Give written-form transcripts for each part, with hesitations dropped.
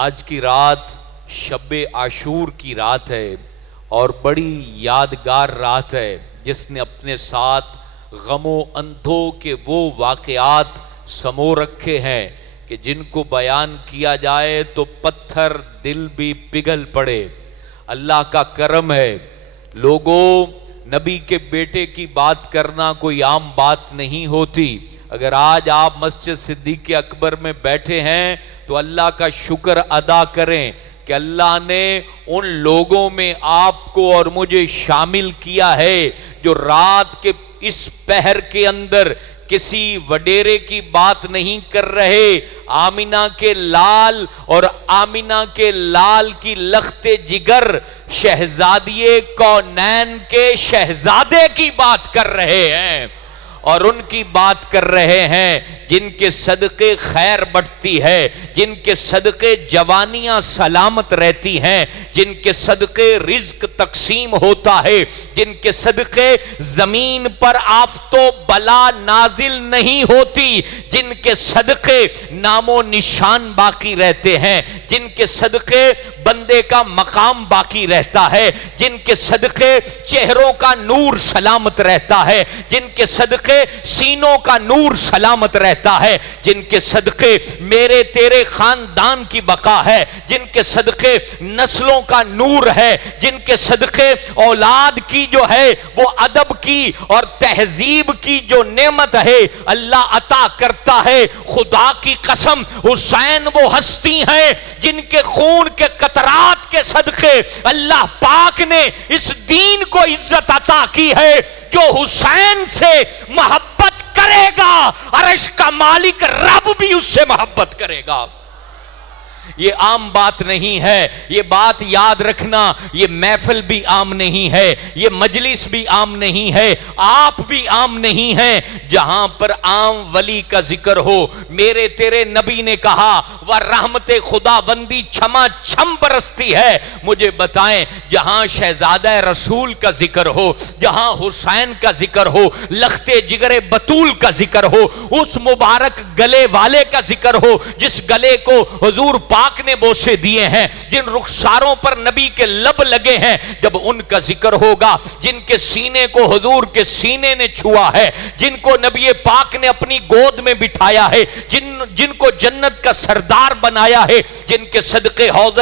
آج کی رات شب عاشور کی رات ہے اور بڑی یادگار رات ہے جس نے اپنے ساتھ غم و اندھو کے وہ واقعات سمو رکھے ہیں کہ جن کو بیان کیا جائے تو پتھر دل بھی پگھل پڑے۔ اللہ کا کرم ہے لوگوں، نبی کے بیٹے کی بات کرنا کوئی عام بات نہیں ہوتی۔ اگر آج آپ مسجد صدیق اکبر میں بیٹھے ہیں تو اللہ کا شکر ادا کریں کہ اللہ نے ان لوگوں میں آپ کو اور مجھے شامل کیا ہے جو رات کے اس پہر کے اندر کسی وڈیرے کی بات نہیں کر رہے، آمینہ کے لال اور آمینہ کے لال کی لخت جگر شہزادی کونین کے شہزادے کی بات کر رہے ہیں، اور ان کی بات کر رہے ہیں جن کے صدقے خیر بڑھتی ہے، جن کے صدقے جوانیاں سلامت رہتی ہیں، جن کے صدقے رزق تقسیم ہوتا ہے، جن کے صدقے زمین پر آفت و بلا نازل نہیں ہوتی، جن کے صدقے نام و نشان باقی رہتے ہیں، جن کے صدقے بندے کا مقام باقی رہتا ہے، جن کے صدقے چہروں کا نور سلامت رہتا ہے، جن کے صدقے سینوں کا نور سلامت رہتا ہے، جن کے صدقے میرے تیرے خاندان کی بقا ہے، جن کے صدقے نسلوں کا نور ہے، جن کے صدقے اولاد کی جو ہے وہ ادب کی اور تہذیب کی جو نعمت ہے اللہ عطا کرتا ہے۔ خدا کی قسم حسین وہ ہستی ہیں جن کے خون کے قطرات کے صدقے اللہ پاک نے اس دین کو عزت عطا کی ہے۔ جو حسین سے محبت کرے گا عرش کا مالک رب بھی اس سے محبت کرے گا۔ یہ عام بات نہیں ہے، یہ بات یاد رکھنا، یہ محفل بھی عام نہیں ہے، یہ مجلس بھی عام نہیں ہے، آپ بھی عام نہیں ہیں۔ جہاں پر عام ولی کا ذکر ہو، میرے تیرے نبی نے کہا وہ رحمت خدا بندی چھما چھم برستی ہے، مجھے بتائیں جہاں شہزادہ رسول کا ذکر ہو، جہاں حسین کا ذکر ہو، لخت جگر بطول کا ذکر ہو، اس مبارک گلے والے کا ذکر ہو جس گلے کو حضور پاک نے بوسے دیے ہیں، جن رخساروں پر نبی کے لب لگے ہیں، جب ان کا ذکر ہوگا، جن کے سینے کو حضور کے سینے نے چھوا ہے، جن کو نبی پاک نے اپنی گود میں بٹھایا ہے، جن کو جنت کا سردار بنایا ہے، جن کے صدقے حوض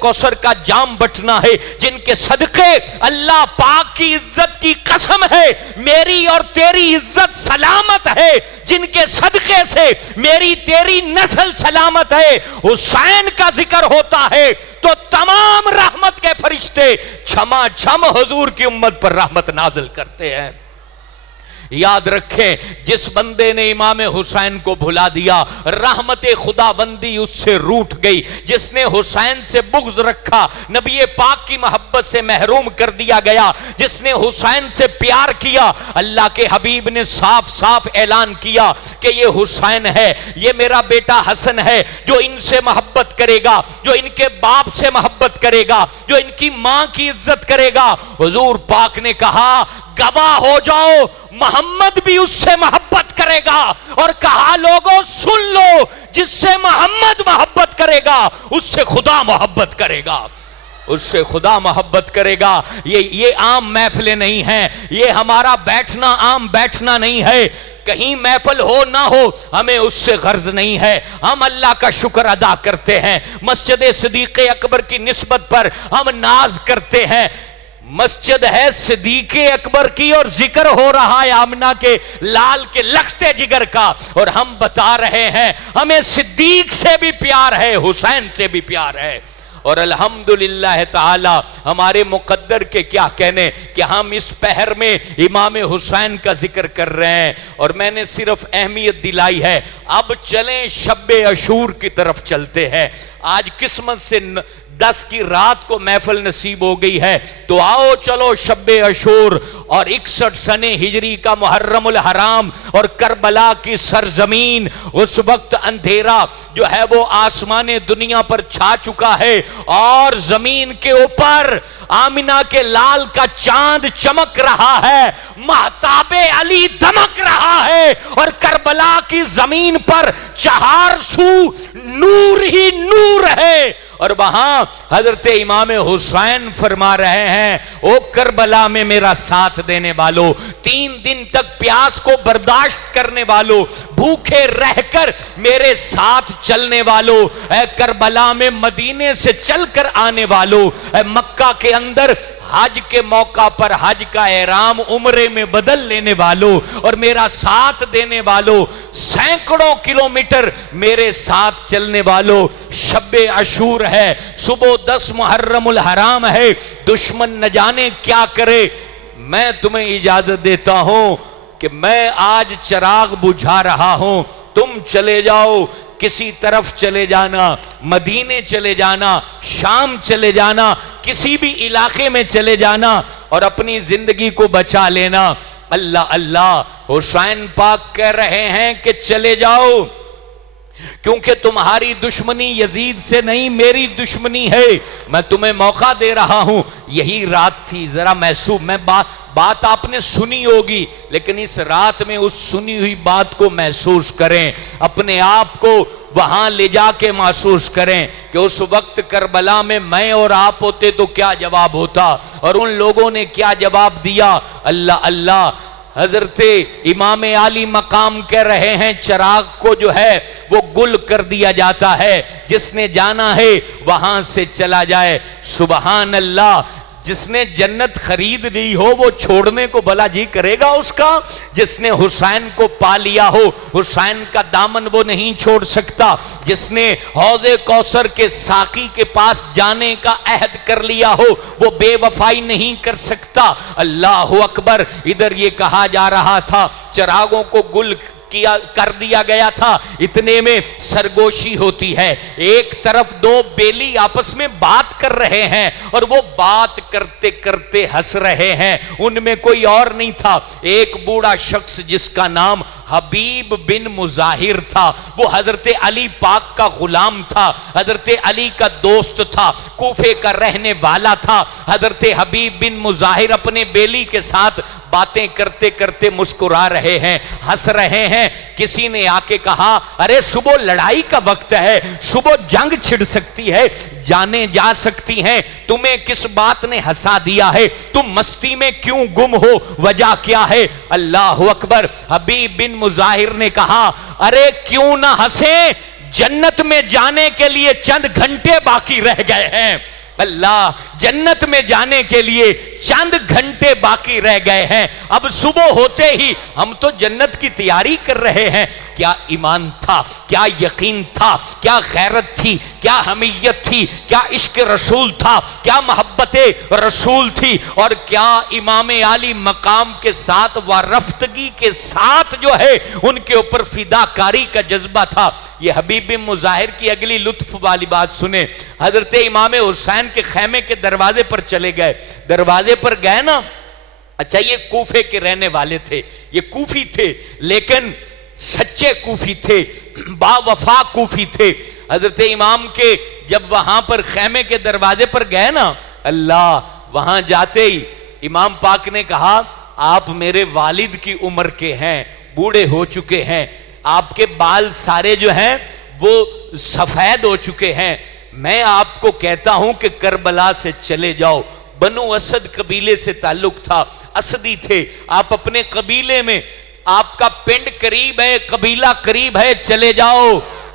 کوثر کا جام بٹنا ہے، جن کے صدقے اللہ پاک کی عزت کی قسم ہے میری اور تیری عزت سلامت ہے، جن کے صدقے سے میری تیری نسل سلامت ہے، حسین کا ذکر ہوتا ہے تو تمام رحمت کے فرشتے چھما چھم حضور کی امت پر رحمت نازل کرتے ہیں۔ یاد رکھیں جس بندے نے امام حسین کو بھلا دیا رحمت خدا بندی اس سے روٹ گئی، جس نے حسین سے بغض رکھا نبی پاک کی محبت سے محروم کر دیا گیا، جس نے حسین سے پیار کیا اللہ کے حبیب نے صاف صاف اعلان کیا کہ یہ حسین ہے، یہ میرا بیٹا حسن ہے، جو ان سے محبت کرے گا، جو ان کے باپ سے محبت کرے گا، جو ان کی ماں کی عزت کرے گا، حضور پاک نے کہا گواہ ہو جاؤ محمد بھی اس سے محبت کرے گا، اور کہا لوگوں سن لو جس سے محمد محبت کرے گا اس سے خدا محبت کرے گا، اس سے خدا محبت کرے گا۔ یہ عام محفلیں نہیں ہیں، یہ ہمارا بیٹھنا عام بیٹھنا نہیں ہے، کہیں محفل ہو نہ ہو ہمیں اس سے غرض نہیں ہے، ہم اللہ کا شکر ادا کرتے ہیں، مسجد صدیق اکبر کی نسبت پر ہم ناز کرتے ہیں۔ مسجد ہے صدیق اکبر کی اور ذکر ہو رہا ہے آمنہ کے لال کے لخت جگر کا، اور ہم بتا رہے ہیں ہمیں صدیق سے بھی پیار ہے، حسین سے بھی پیار ہے، اور الحمدللہ تعالی ہمارے مقدر کے کیا کہنے کہ ہم اس پہر میں امام حسین کا ذکر کر رہے ہیں، اور میں نے صرف اہمیت دلائی ہے۔ اب چلیں شب عاشور کی طرف چلتے ہیں۔ آج قسمت سے 10 کی رات کو محفل نصیب ہو گئی ہے، تو آؤ چلو شب عاشور اور 61 سنہ ہجری کا محرم الحرام اور کربلا کی سرزمین، اس وقت اندھیرا جو ہے وہ آسمان دنیا پر چھا چکا ہے اور زمین کے اوپر آمنہ کے لال کا چاند چمک رہا ہے، مہتاب علی دمک رہا ہے، اور کربلا کی زمین پر 4 سو نور ہی نور ہے، اور وہاں حضرت امام حسین فرما رہے ہیں او کربلا میں میرا ساتھ دینے والو، 3 دن تک پیاس کو برداشت کرنے والو، بھوکے رہ کر میرے ساتھ چلنے والو، اے کربلا میں مدینے سے چل کر آنے والو، اے مکہ کے اندر حج کے موقع پر حج کا احرام عمرے میں بدل لینے والوں اور میرا ساتھ دینے والوں، سینکڑوں کلومیٹر میرے ساتھ چلنے والوں، شب عاشور ہے، صبح 10 محرم الحرام ہے، دشمن نہ جانے کیا کرے، میں تمہیں اجازت دیتا ہوں کہ میں آج چراغ بجھا رہا ہوں، تم چلے جاؤ، کسی طرف چلے جانا، مدینے چلے جانا، شام چلے جانا، کسی بھی علاقے میں چلے جانا اور اپنی زندگی کو بچا لینا۔ اللہ اللہ، حسین پاک کہہ رہے ہیں کہ چلے جاؤ، کیونکہ تمہاری دشمنی یزید سے نہیں، میری دشمنی ہے، میں تمہیں موقع دے رہا ہوں۔ یہی رات تھی، ذرا محسوس، میں بات آپ نے سنی ہوگی لیکن اس رات میں اس سنی ہوئی بات کو محسوس کریں، اپنے آپ کو وہاں لے جا کے محسوس کریں کہ اس وقت کربلا میں اور آپ ہوتے تو کیا جواب ہوتا، اور ان لوگوں نے کیا جواب دیا۔ اللہ اللہ، حضرت امام عالی مقام کہہ رہے ہیں چراغ کو جو ہے وہ گل کر دیا جاتا ہے، جس نے جانا ہے وہاں سے چلا جائے۔ سبحان اللہ، جس نے جنت خرید لی ہو وہ چھوڑنے کو بھلا جی کرے گا اس کا؟ جس نے حسین کو پا لیا ہو حسین کا دامن وہ نہیں چھوڑ سکتا، جس نے حوض کوثر کے ساقی کے پاس جانے کا عہد کر لیا ہو وہ بے وفائی نہیں کر سکتا۔ اللہ اکبر، ادھر یہ کہا جا رہا تھا چراغوں کو گل کر دیا گیا تھا، اتنے میں سرگوشی ہوتی ہے، ایک طرف 2 بیلی آپس میں بات کر رہے ہیں اور وہ بات کرتے کرتے ہنس رہے ہیں، ان میں کوئی اور نہیں تھا، ایک بوڑھا شخص جس کا نام حبیب بن مظاہر تھا، وہ حضرت علی پاک کا غلام تھا، حضرت علی کا دوست تھا، کوفے کا رہنے والا تھا۔ حضرت حبیب بن مظاہر اپنے بیلی کے ساتھ باتیں کرتے کرتے مسکرا رہے ہیں، ہنس رہے ہیں۔ کسی نے آ کے کہا ارے صبح لڑائی کا وقت ہے، صبح جنگ چھڑ سکتی ہے، جانے جا سکتی ہیں، تمہیں کس بات نے ہنسا دیا ہے؟ تم مستی میں کیوں گم ہو؟ وجہ کیا ہے؟ اللہ اکبر، حبیب بن مظاہر نے کہا ارے کیوں نہ ہنسیں، جنت میں جانے کے لیے چند گھنٹے باقی رہ گئے ہیں۔ اللہ، جنت میں جانے کے لیے چند گھنٹے باقی رہ گئے ہیں، اب صبح ہوتے ہی ہم تو جنت کی تیاری کر رہے ہیں۔ کیا ایمان تھا، کیا یقین تھا، کیا غیرت تھی، کیا حمیت تھی، کیا عشق رسول تھا، کیا محبت رسول تھی، اور کیا امام عالی مقام کے ساتھ وارفتگی کے ساتھ جو ہے ان کے اوپر فداکاری کا جذبہ تھا۔ یہ حبیب بن مظاہر کی اگلی لطف والی بات سنیں، حضرت امام حسین کے خیمے کے دروازے پر چلے گئے، دروازے پر گئے نا، اچھا یہ کوفے کے رہنے والے تھے، یہ کوفی تھے لیکن سچے کوفی تھے، با وفا کوفی تھے۔ حضرت امام کے جب وہاں پر خیمے کے دروازے پر گئے نا، اللہ، وہاں جاتے ہی امام پاک نے کہا آپ میرے والد کی عمر کے ہیں، بوڑھے ہو چکے ہیں، آپ کے بال سارے جو ہیں وہ سفید ہو چکے ہیں، میں آپ کو کہتا ہوں کہ کربلا سے چلے جاؤ۔ بنو اسد قبیلے سے تعلق تھا، اسدی تھے، آپ اپنے قبیلے میں، آپ کا پنڈ قریب ہے، قبیلہ قریب ہے، چلے جاؤ۔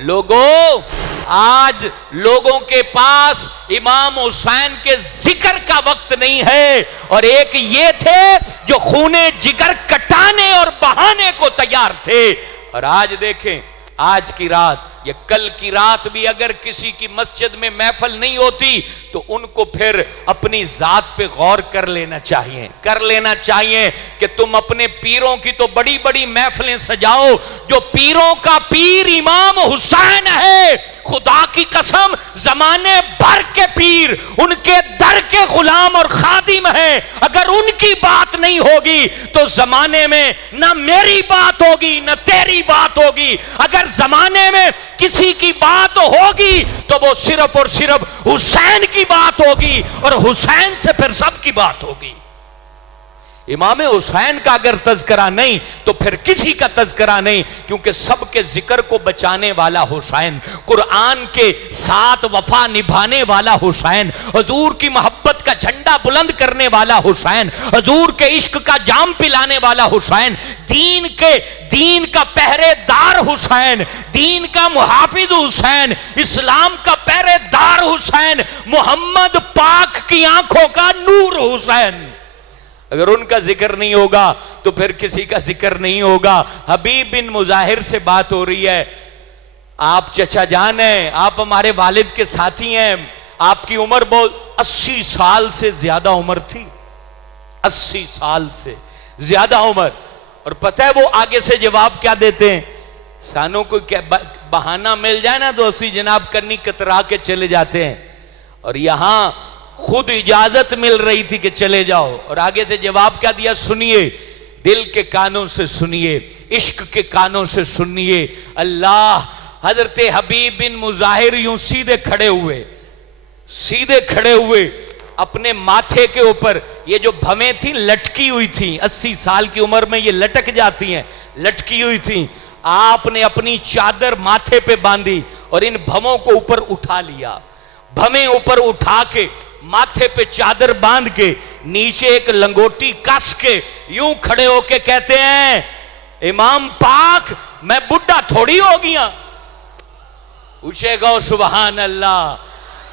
لوگوں، آج لوگوں کے پاس امام حسین کے ذکر کا وقت نہیں ہے، اور ایک یہ تھے جو خون جگر کٹانے اور بہانے کو تیار تھے، اور آج دیکھیں آج کی رات یہ کل کی رات بھی اگر کسی کی مسجد میں محفل نہیں ہوتی تو ان کو پھر اپنی ذات پہ غور کر لینا چاہیے کہ تم اپنے پیروں کی تو بڑی بڑی محفلیں سجاؤ، جو پیروں کا پیر امام حسین ہے، خدا کی قسم زمانے بھر کے پیر ان کے در کے غلام اور خادم ہیں، اگر ان کی بات نہیں ہوگی تو زمانے میں نہ میری بات ہوگی نہ تیری بات ہوگی، اگر زمانے میں کسی کی بات ہوگی تو وہ صرف اور صرف حسین کی بات ہوگی، اور حسین سے پھر سب کی بات ہوگی۔ امام حسین کا اگر تذکرہ نہیں تو پھر کسی کا تذکرہ نہیں، کیونکہ سب کے ذکر کو بچانے والا حسین، قرآن کے ساتھ وفا نبھانے والا حسین، حضور کی محبت کا جھنڈا بلند کرنے والا حسین، حضور کے عشق کا جام پلانے والا حسین، دین کا پہرے دار حسین، دین کا محافظ حسین، اسلام کا پہرے دار حسین، محمد پاک کی آنکھوں کا نور حسین۔ اگر ان کا ذکر نہیں ہوگا تو پھر کسی کا ذکر نہیں ہوگا۔ حبیب بن مظاہر سے بات ہو رہی ہے، آپ چچا جان ہیں، آپ ہمارے والد کے ساتھی ہیں، آپ کی عمر بہت 80 سال سے زیادہ عمر تھی، 80 سال سے زیادہ عمر، اور پتہ ہے وہ آگے سے جواب کیا دیتے ہیں؟ سانوں کو بہانہ مل جائے نا تو اسی جناب کنی کترا کے چلے جاتے ہیں، اور یہاں خود اجازت مل رہی تھی کہ چلے جاؤ، اور آگے سے جواب کیا دیا؟ سنیے، دل کے کانوں سے سنیے، عشق کے کانوں سے سنیے۔ اللہ، حضرت حبیب بن مظاہر یوں سیدھے کھڑے ہوئے اپنے ماتھے کے اوپر یہ جو بھویں تھیں لٹکی ہوئی تھیں، 80 سال کی عمر میں یہ لٹک جاتی ہیں، لٹکی ہوئی تھیں، آپ نے اپنی چادر ماتھے پہ باندھی اور ان بھووں کو اوپر اٹھا لیا، بھویں اوپر اٹھا کے ماتھے پہ چادر باندھ کے نیچے ایک لنگوٹی کس کے یوں کھڑے ہو کے کہتے ہیں، امام پاک میں بڈھا تھوڑی ہو گیا، پوچھے گا سبحان اللہ،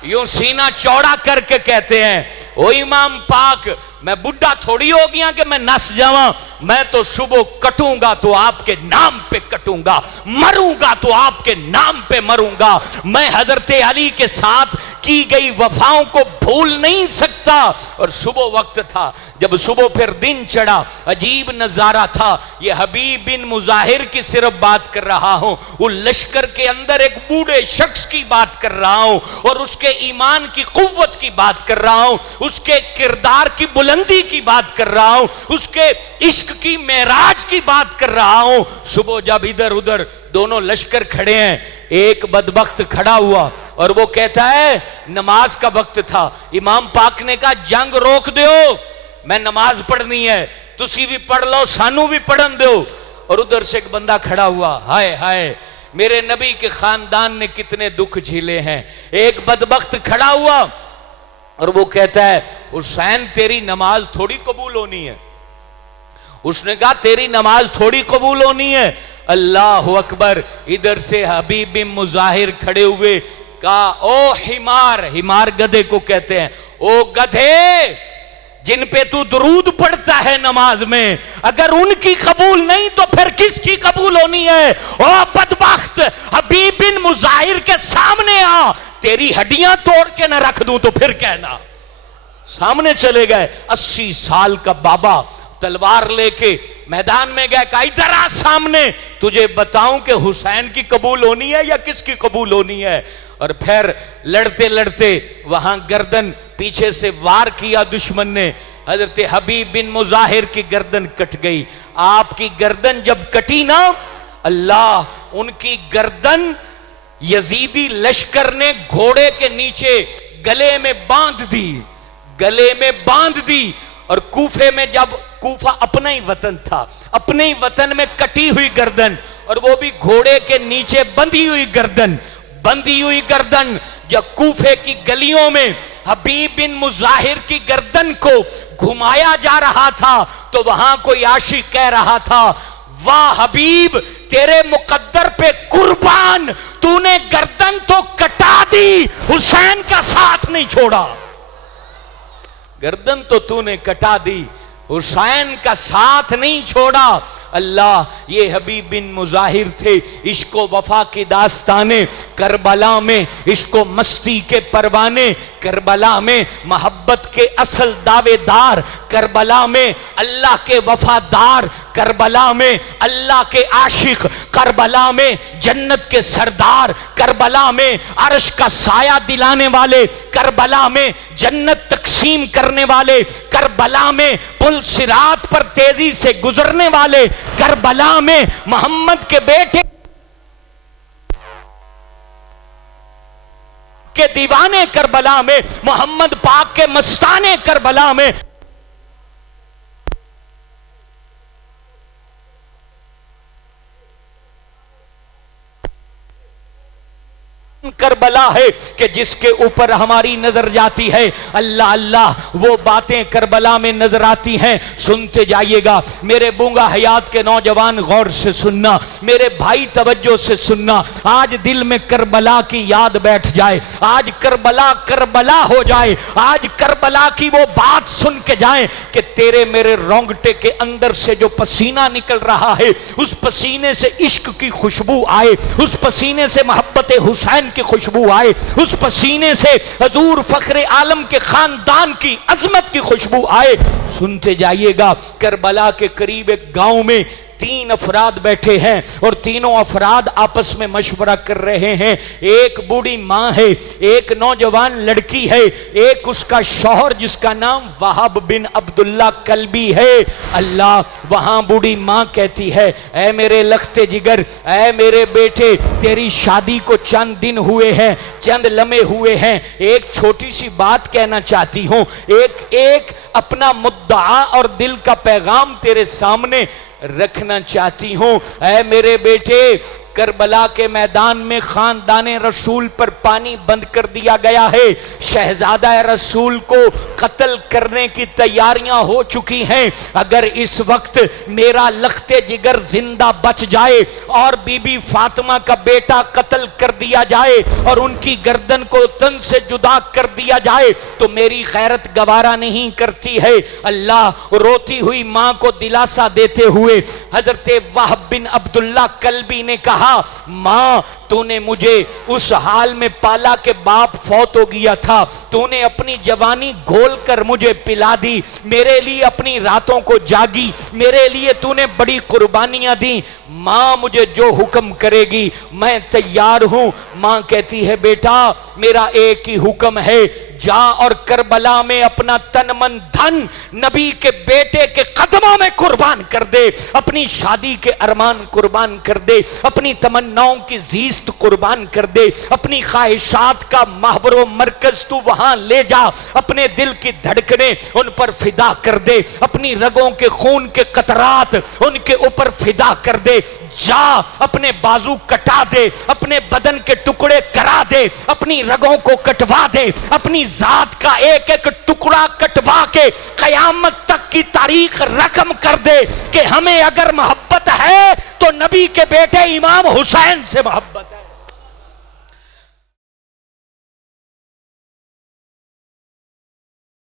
یوں سینہ چوڑا کر کے کہتے ہیں، او امام پاک میں بڈھا تھوڑی ہو گیا کہ میں نس جاواں، میں تو صبح کٹوں گا تو آپ کے نام پہ کٹوں گا، مروں گا تو آپ کے نام پہ مروں گا، میں حضرت علی کے ساتھ کی گئی وفاؤں کو بھول نہیں سکتا۔ اور صبح وقت تھا، جب صبح پھر دن چڑھا، عجیب نظارہ تھا، یہ حبیب بن مظاہر کی صرف بات کر رہا ہوں، وہ لشکر کے اندر ایک بوڑھے شخص کی بات کر رہا ہوں، اور اس کے ایمان کی قوت کی بات کر رہا ہوں، اس کے کردار کی بلندی کی بات کر رہا ہوں، اس کے عشق کی معراج کی بات کر رہا ہوں۔ صبح جب ادھر ادھر دونوں لشکر کھڑے ہیں، ایک بدبخت کھڑا ہوا اور وہ کہتا ہے نماز کا وقت تھا، امام پاک نے کہا جنگ روک دیو، میں نماز پڑھنی ہے، تسی بھی پڑھ لو سانو بھی پڑھن دیو۔ اور ادھر سے ایک بندہ کھڑا ہوا، ہائے ہائے میرے نبی کے خاندان نے کتنے دکھ جھیلے ہیں، ایک بدبخت کھڑا ہوا اور وہ کہتا ہے حسین تیری نماز تھوڑی قبول ہونی ہے۔ اس نے کہا تیری نماز تھوڑی قبول ہونی ہے۔ اللہ اکبر، ادھر سے حبیب بن مظاہر کھڑے ہوئے، کہا او حمار گدھے کو کہتے ہیں، او گدھے جن پہ تو درود پڑھتا ہے نماز میں، اگر ان کی قبول نہیں تو پھر کس کی قبول ہونی ہے؟ او بدبخت، حبیب بن مظاہر کے سامنے آ، تیری ہڈیاں توڑ کے نہ رکھ دوں تو پھر کہنا۔ سامنے چلے گئے، 80 سال کا بابا تلوار لے کے میدان میں گئے، کہا ادھر آ سامنے، تجھے بتاؤں کہ حسین کی قبول ہونی ہے یا کس کی قبول ہونی ہے۔ اور پھر لڑتے لڑتے وہاں گردن پیچھے سے وار کیا دشمن نے، حضرت حبیب بن مظاہر کی گردن کٹ گئی۔ آپ کی گردن جب کٹی نا، اللہ، ان کی گردن یزیدی لشکر نے گھوڑے کے نیچے گلے میں باندھ دی، اور کوفے میں جب کوفہ اپنا ہی وطن تھا، اپنے ہی وطن میں کٹی ہوئی گردن، اور وہ بھی گھوڑے کے نیچے بندھی ہوئی گردن، جب کوفے کی گلیوں میں حبیب بن مظاہر کی گردن کو گھمایا جا رہا تھا تو وہاں کوئی عاشق کہہ رہا تھا، واہ حبیب تیرے مقدر پہ قربان، تو نے گردن تو کٹا دی، حسین کا ساتھ نہیں چھوڑا۔ گردن تو نے کٹا دی، حسین کا ساتھ نہیں چھوڑا۔ اللہ یہ حبیب بن مظاہر تھے، عشق و وفا کی داستانیں کربلا میں، عشق و مستی کے پروانے کربلا میں، محبت کے اصل دعوے دار کربلا میں، اللہ کے وفادار کربلا میں، اللہ کے عاشق کربلا میں، جنت کے سردار کربلا میں، عرش کا سایہ دلانے والے کربلا میں، جنت تقسیم کرنے والے کربلا میں، پل صراط پر تیزی سے گزرنے والے کربلا میں، محمد کے بیٹے کے دیوانے کربلا میں، محمد پاک کے مستانے کربلا میں، کربلا ہے کہ جس کے اوپر ہماری نظر جاتی ہے، اللہ اللہ وہ باتیں کربلا میں نظر آتی ہیں۔ سنتے جائیے گا میرے بونگا حیات کے نوجوان، غور سے سننا، میرے بھائی توجہ سے سننا، آج دل میں کربلا کی یاد بیٹھ جائے، آج کربلا کربلا ہو جائے، آج کربلا کی وہ بات سن کے جائیں کہ تیرے میرے رونگٹے کے اندر سے جو پسینہ نکل رہا ہے، اس پسینے سے عشق کی خوشبو آئے، اس پسینے سے محبت حسین کی خوشبو آئے، اس پسینے سے حضور فخر عالم کے خاندان کی عظمت کی خوشبو آئے۔ سنتے جائیے گا کربلا کے قریب ایک گاؤں میں 3 افراد بیٹھے ہیں اور تینوں افراد آپس میں مشورہ کر رہے ہیں۔ ایک بوڑھی ماں ہے، ایک نوجوان لڑکی ہے، ایک اس کا شوہر جس کا نام وہاب بن عبداللہ کلبی ہے۔ اللہ وہاں بوڑھی ماں کہتی ہے، اے میرے لخت جگر، اے میرے بیٹے، تیری شادی کو چند دن ہوئے ہیں، چند لمحے ہوئے ہیں، ایک چھوٹی سی بات کہنا چاہتی ہوں، ایک اپنا مدعا اور دل کا پیغام تیرے سامنے رکھنا چاہتی ہوں۔ اے میرے بیٹے، کربلا کے میدان میں خاندان رسول پر پانی بند کر دیا گیا ہے، شہزادہ رسول کو قتل کرنے کی تیاریاں ہو چکی ہیں۔ اگر اس وقت میرا لخت جگر زندہ بچ جائے اور بی بی فاطمہ کا بیٹا قتل کر دیا جائے اور ان کی گردن کو تن سے جدا کر دیا جائے تو میری غیرت گوارا نہیں کرتی ہے۔ اللہ روتی ہوئی ماں کو دلاسا دیتے ہوئے حضرت وہب بن عبداللہ کلبی نے کہا، ماں تو نے مجھے اس حال میں پالا کہ باپ فوت ہو گیا تھا، تو نے اپنی جوانی گھول کر مجھے پلا دی، میرے لیے اپنی راتوں کو جاگی، میرے لیے تو نے بڑی قربانیاں دی، ماں مجھے جو حکم کرے گی میں تیار ہوں۔ ماں کہتی ہے، بیٹا میرا ایک ہی حکم ہے، جا اور کربلا میں اپنا تن من دھن نبی کے بیٹے کے قدموں میں قربان کر دے، اپنی شادی کے ارمان قربان کر دے، اپنی تمناؤں کی زیست قربان کر دے، اپنی خواہشات کا محور و مرکز تو وہاں لے جا، اپنے دل کی دھڑکنیں ان پر فدا کر دے، اپنی رگوں کے خون کے قطرات ان کے اوپر فدا کر دے، جا اپنے بازو کٹا دے، اپنے بدن کے ٹکڑے کرا دے، اپنی رگوں کو کٹوا دے، اپنی ذات کا ایک ایک ٹکڑا کٹوا کے قیامت تک کی تاریخ رقم کر دے کہ ہمیں اگر محبت ہے تو نبی کے بیٹے امام حسین سے محبت ہے۔